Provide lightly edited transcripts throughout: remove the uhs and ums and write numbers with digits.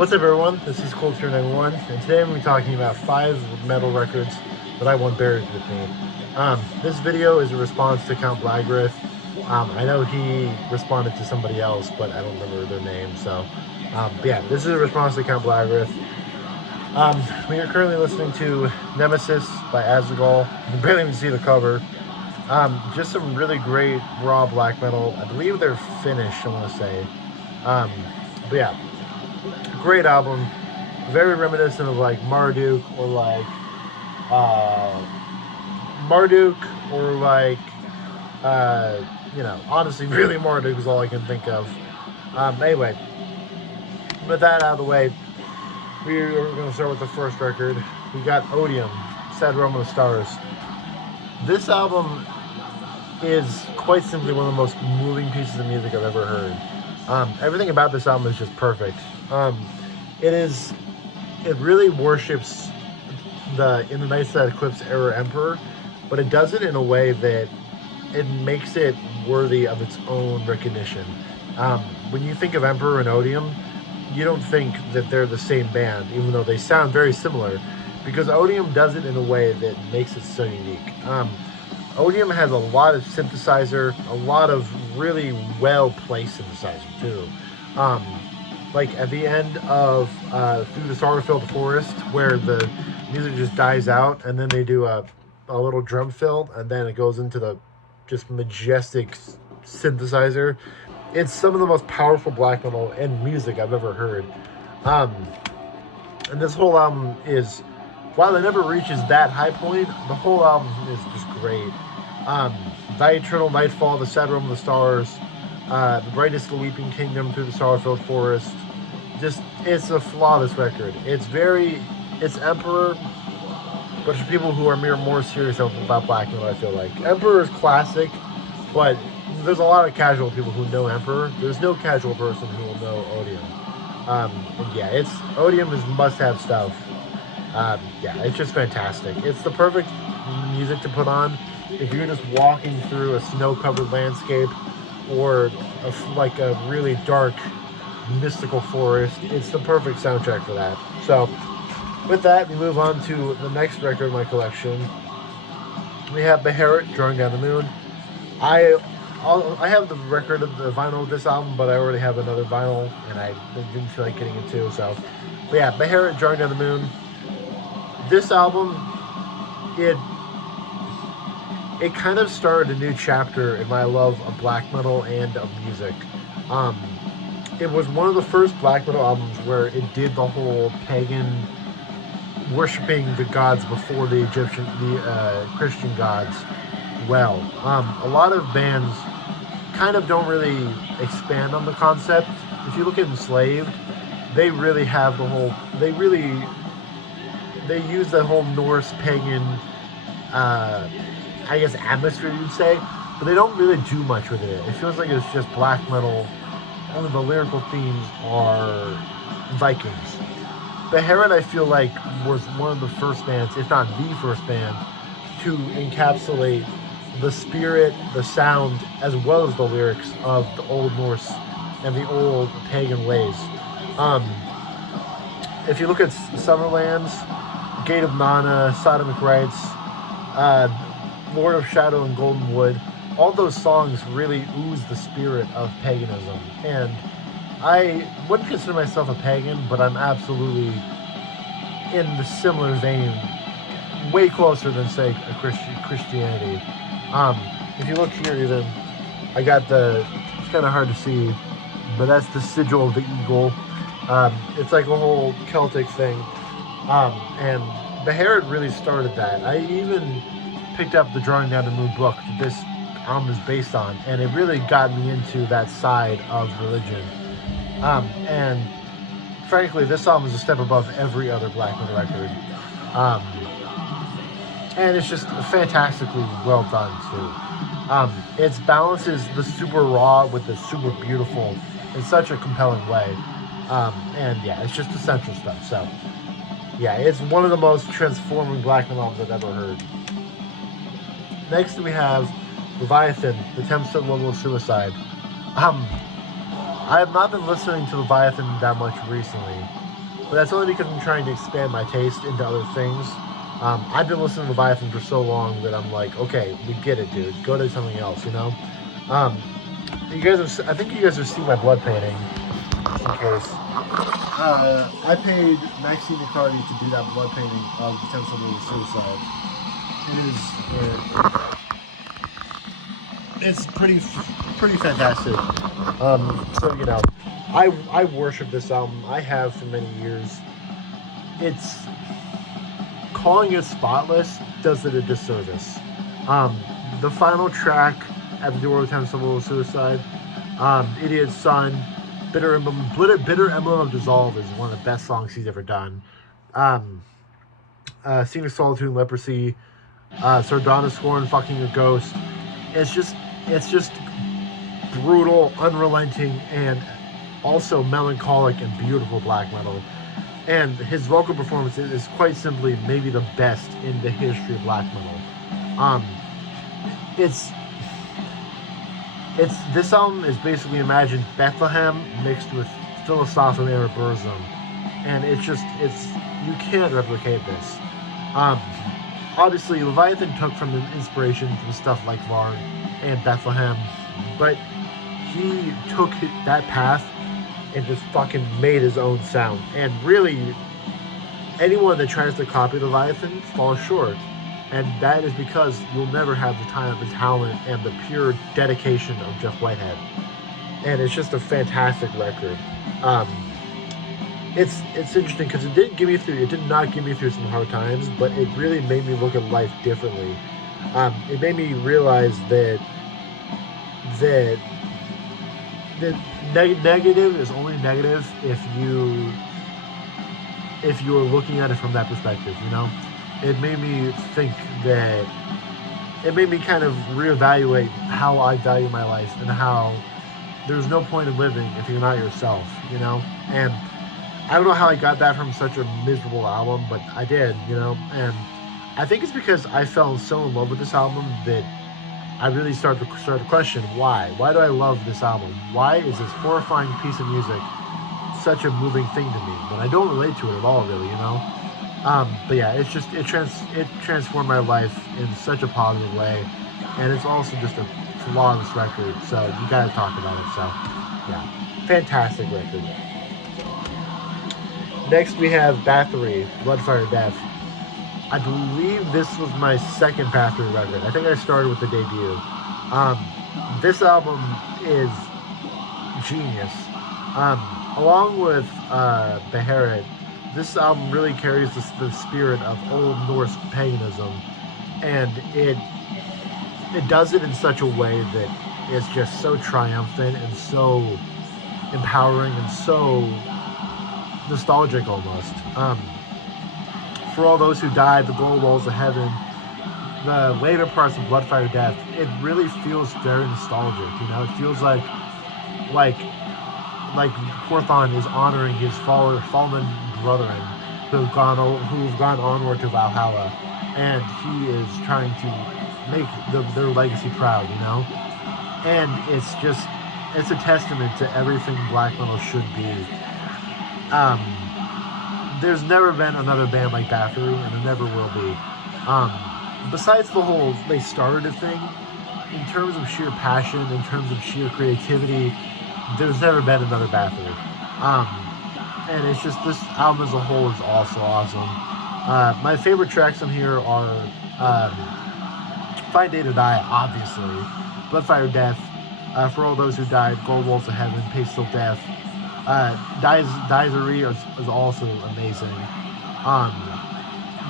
What's up, everyone? This is Cold91, and today I'm going to be talking about 5 metal records that I want buried with me. This video is a response to Count Blagrith. I know he responded to somebody else, but I don't remember their name. But yeah, this is a response to Count Blagrith. We are currently listening to Nemesis by Azragal. You can barely even see the cover. Just some really great raw black metal. I believe they're Finnish, I want to say. But yeah, great album. Very reminiscent of like Marduk or like honestly, really Marduk is all I can think of. Anyway, with that out of the way, we're going to start with the first record. We got Odium, Sad Realm of the Stars. This album is quite simply one of the most moving pieces of music I've ever heard. Everything about this album is just perfect. It really worships In the Nights That Eclipse era Emperor, but it does it in a way that it makes it worthy of its own recognition. When you think of Emperor and Odium, you don't think that they're the same band, even though they sound very similar, because Odium does it in a way that makes it so unique. Odium has a lot of synthesizer, a lot of really well-placed synthesizer too. Like at the end of Through the Sorrow-Filled Forest, where the music just dies out, and then they do a little drum fill, and then it goes into the just majestic synthesizer. It's some of the most powerful black metal and music I've ever heard. And this whole album is, while it never reaches that high point, the whole album is just great. Thy Eternal Nightfall, The Sad Realm of the Stars, The Brightness of the Weeping Kingdom, Through the Sorrow-Filled Forest. It's a flawless record. It's Emperor, but for people who are more serious about black metal, I feel like. Emperor is classic, but there's a lot of casual people who know Emperor. There's no casual person who will know Odium. And yeah, Odium is must-have stuff. Yeah, it's just fantastic. It's the perfect music to put on if you're just walking through a snow-covered landscape or a really dark, mystical forest. It's the perfect soundtrack for that. So, with that, we move on to the next record in my collection. We have Beherit, Drawing Down the Moon. I have the record of the vinyl of this album, but I already have another vinyl, and I didn't feel like getting it too. So, but yeah, Beherit, Drawing Down the Moon. This album, it kind of started a new chapter in my love of black metal and of music. It was one of the first black metal albums where it did the whole pagan worshiping the gods before the Christian gods well. A lot of bands kind of don't really expand on the concept. If you look at Enslaved, they really have they use the whole Norse pagan atmosphere, you'd say, but they don't really do much with it. It feels like it's just black metal. Only the lyrical themes are Vikings. Beherit, I feel like, was one of the first bands, if not the first band, to encapsulate the spirit, the sound, as well as the lyrics of the Old Norse and the old pagan ways. If you look at Summerlands, Gate of Mana, Sodomic Rites, Lord of Shadow and Golden Wood, all those songs really ooze the spirit of paganism. And I wouldn't consider myself a pagan, but I'm absolutely in the similar vein, way closer than, say, a Christianity. If you look here even, I got it's kind of hard to see, but that's the sigil of the eagle. It's like a whole Celtic thing. And Beherit really started that. I even picked up the Drawing Down the Moon book that this album is based on, and it really got me into that side of religion. And frankly, this album is a step above every other black metal record. And it's just fantastically well done too. It balances the super raw with the super beautiful in such a compelling way. And yeah, it's just essential stuff. So yeah, it's one of the most transforming black metal albums I've ever heard. Next we have Leviathan, The Tempest of Global Suicide. I have not been listening to Leviathan that much recently, but that's only because I'm trying to expand my taste into other things. I've been listening to Leviathan for so long that I'm like, okay, we get it, dude. Go to something else, you know? Um, you guys have, I think you guys have seen my blood painting, just in case. I paid Maxine McCarty to do that blood painting of the 10 Syllables of Suicide. It's pretty fantastic. So you know, I worship this album. I have for many years. It's calling it spotless does it a disservice. The final track at the door of 10 Syllables of Suicide, Idiot's Son, Bitter Emblem of Dissolve is one of the best songs he's ever done. Scenic Solitude and Leprosy, Sardana Scorn, Fucking a Ghost. It's just brutal, unrelenting, and also melancholic and beautiful black metal. And his vocal performance is quite simply maybe the best in the history of black metal. This album is basically imagine Bethlehem mixed with Philosophical Burzum, and it's you can't replicate this. Obviously, Leviathan took from the inspiration from stuff like Varg and Bethlehem, but he took that path and just fucking made his own sound. And really, anyone that tries to copy Leviathan falls short. And that is because you'll never have the time, the talent, and the pure dedication of Jeff Whitehead. And it's just a fantastic record. It's interesting because it did not get me through some hard times, but it really made me look at life differently. It made me realize that negative is only negative if you're looking at it from that perspective, you know? It made me think that it made me kind of reevaluate how I value my life and how there's no point in living if you're not yourself, you know? And I don't know how I got that from such a miserable album, but I did, you know? And I think it's because I fell so in love with this album that I really started to question why. Why do I love this album? Why is this horrifying piece of music such a moving thing to me? But I don't relate to it at all, really, you know? But yeah, it transformed my life in such a positive way, and it's also just a flawless record. So you gotta talk about it. So yeah, fantastic record. Next we have Bathory, Bloodfire Death. I believe this was my second Bathory record. I think I started with the debut. This album is genius. Along with Beherit, this album really carries the spirit of Old Norse paganism, and it does it in such a way that is just so triumphant and so empowering and so nostalgic almost. For All Those Who Died, The Gold Walls of Heaven, the later parts of Bloodfire Death, it really feels very nostalgic, you know? It feels like Quorthon is honoring his fallen brethren who've gone onward to Valhalla, and he is trying to make their legacy proud, you know? And it's a testament to everything black metal should be. There's never been another band like Bathory, and there never will be. Besides the whole they started a thing, in terms of sheer passion, in terms of sheer creativity, there's never been another Bathory. And it's just, this album as a whole is also awesome. My favorite tracks on here are Fine Day to Die, obviously, Bloodfire Death, For All Those Who Died, Gold Walls of Heaven, Pastel Death. Daisery is also amazing.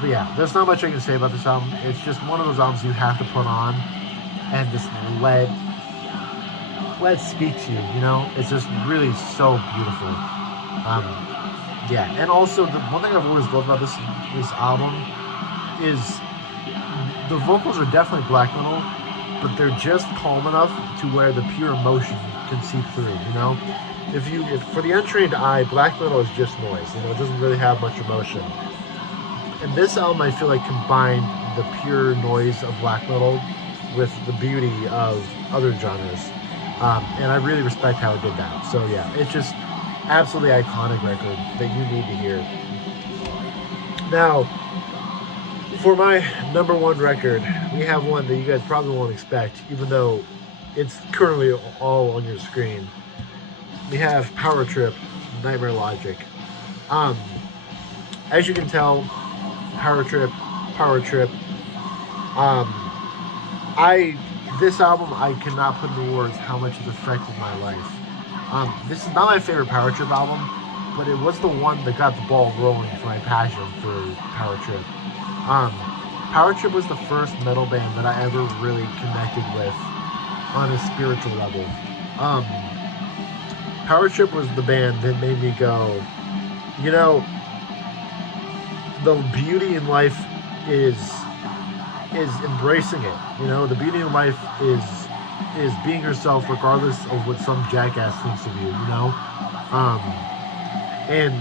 But yeah, there's not much I can say about this album. It's just one of those albums you have to put on and just let it speak to you, you know? It's just really so beautiful. Yeah, and also the one thing I've always loved about this album is the vocals are definitely black metal, but they're just calm enough to where the pure emotion can seep through, you know? If for the untrained eye, black metal is just noise, you know, it doesn't really have much emotion. And this album, I feel like, combined the pure noise of black metal with the beauty of other genres. And I really respect how it did that. So yeah, it's just absolutely iconic record that you need to hear. Now, for my number one record, we have one that you guys probably won't expect, even though it's currently all on your screen. We have Power Trip, Nightmare Logic. Um, as you can tell, Power Trip, Power Trip. Um, I this album I cannot put into words how much it's affected my life. This is not my favorite Power Trip album, but it was the one that got the ball rolling for my passion for Power Trip. Um, Power Trip was the first metal band that I ever really connected with on a spiritual level. Um, Power Trip was the band that made me go, you know, the beauty in life is embracing it. You know, the beauty in life is being yourself regardless of what some jackass thinks of you. You know, and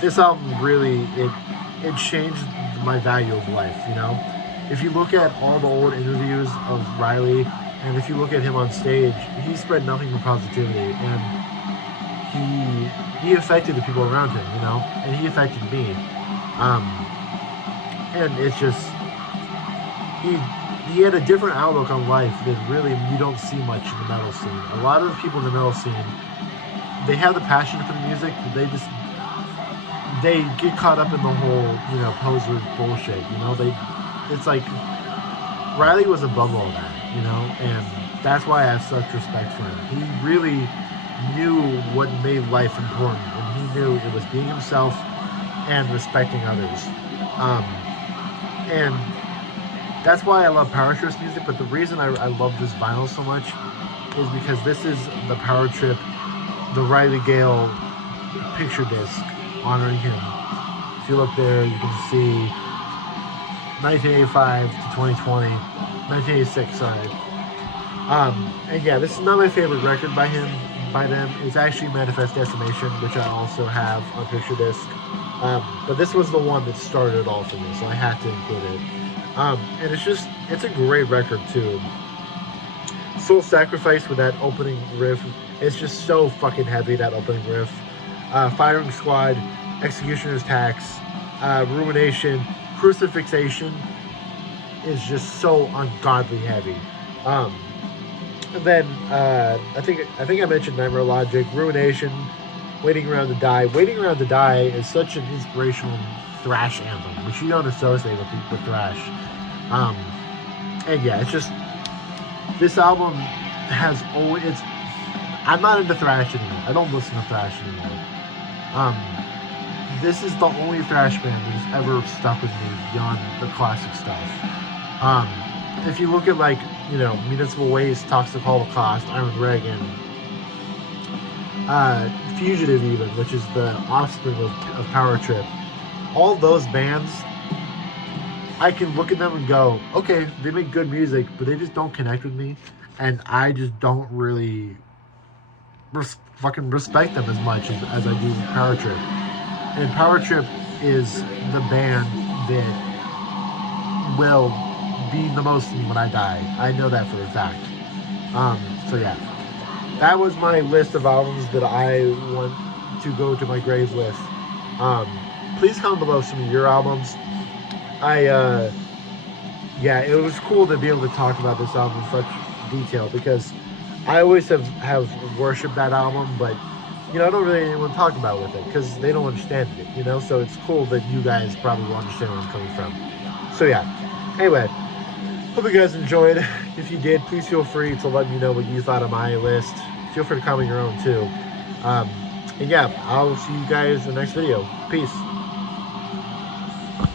this album really it changed my value of life. You know, if you look at all the old interviews of Riley, and if you look at him on stage, he spread nothing but positivity, and he affected the people around him. You know, and he affected me. And it's just he had a different outlook on life that really you don't see much in the metal scene. A lot of the people in the metal scene, they have the passion for the music, but they get caught up in the whole, you know, poser bullshit. You know, it's like Riley was above all that, you know, and that's why I have such respect for him. He really knew what made life important, and he knew it was being himself and respecting others. And that's why I love Power Trip's music, but the reason I love this vinyl so much is because this is the Power Trip, the Riley Gale picture disc honoring him. If you look there, you can see 1985 to 2020, 1986, sorry. And yeah, this is not my favorite record by them. It's actually Manifest Decimation, which I also have on picture disc. But this was the one that started it all for me, so I had to include it. And it's a great record too. Soul Sacrifice with that opening riff, it's just so fucking heavy, that opening riff. Firing Squad, Executioner's Tax, Ruination, Crucifixation is just so ungodly heavy. And then I think I mentioned Nightmare Logic, Ruination, Waiting Around to Die. Waiting Around to Die is such an inspirational thrash anthem, which you don't associate with thrash. And yeah, it's just, this album has always, I'm not into thrash anymore. I don't listen to thrash anymore. This is the only thrash band that has ever stuck with me beyond the classic stuff. If you look at, like, you know, Municipal Waste, Toxic Holocaust, Iron Reagan, Fugitive even, which is the offspring of Power Trip, all those bands, I can look at them and go, okay, they make good music, but they just don't connect with me, and I just don't really fucking respect them as much as I do Power Trip. And Power Trip is the band that will be the most to me when I die. I know that for a fact. So yeah, that was my list of albums that I want to go to my grave with. Please comment below some of your albums. Yeah, it was cool to be able to talk about this album in such detail, because I always have worshipped that album, but, you know, I don't really want to talk about it with it, because they don't understand it, you know, so it's cool that you guys probably will understand where I'm coming from. So yeah, anyway, hope you guys enjoyed. If you did, please feel free to let me know what you thought of my list. Feel free to comment your own too. And yeah, I'll see you guys in the next video. Peace.